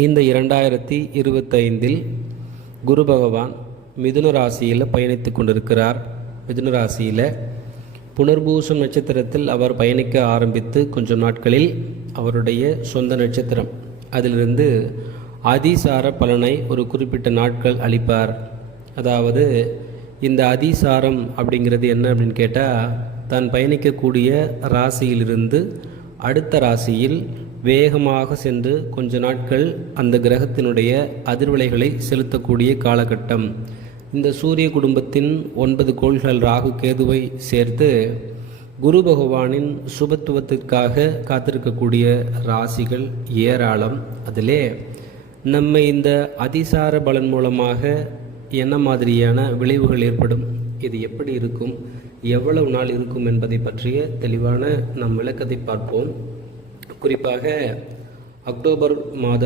இந்த 2025 குரு பகவான் மிதுன ராசியில் பயணித்து கொண்டிருக்கிறார். மிதுன ராசியில் புனர்பூசம் நட்சத்திரத்தில் அவர் பயணிக்க ஆரம்பித்து கொஞ்சம் நாட்களில் அவருடைய சொந்த நட்சத்திரம் அதிலிருந்து அதிசார பலனை ஒரு குறிப்பிட்ட நாட்கள் அளிப்பார். அதாவது இந்த அதிசாரம் அப்படிங்கிறது என்ன அப்படின்னு கேட்டால், தான் பயணிக்கக்கூடிய ராசியிலிருந்து அடுத்த ராசியில் வேகமாக சென்று கொஞ்ச நாட்கள் அந்த கிரகத்தினுடைய அதிர்வலைகளை செலுத்தக்கூடிய காலகட்டம். இந்த சூரிய குடும்பத்தின் 9 கோள்கள் ராகு கேதுவை சேர்த்து குரு பகவானின் சுபத்துவத்திற்காக காத்திருக்கக்கூடிய ராசிகள் ஏராளம். அதிலே நம்ம இந்த அதிசார பலன் மூலமாக என்ன மாதிரியான விளைவுகள் ஏற்படும், இது எப்படி இருக்கும், எவ்வளவு நாள் இருக்கும் என்பதை பற்றிய தெளிவான நம் விளக்கத்தை பார்ப்போம். குறிப்பாக அக்டோபர் மாதம்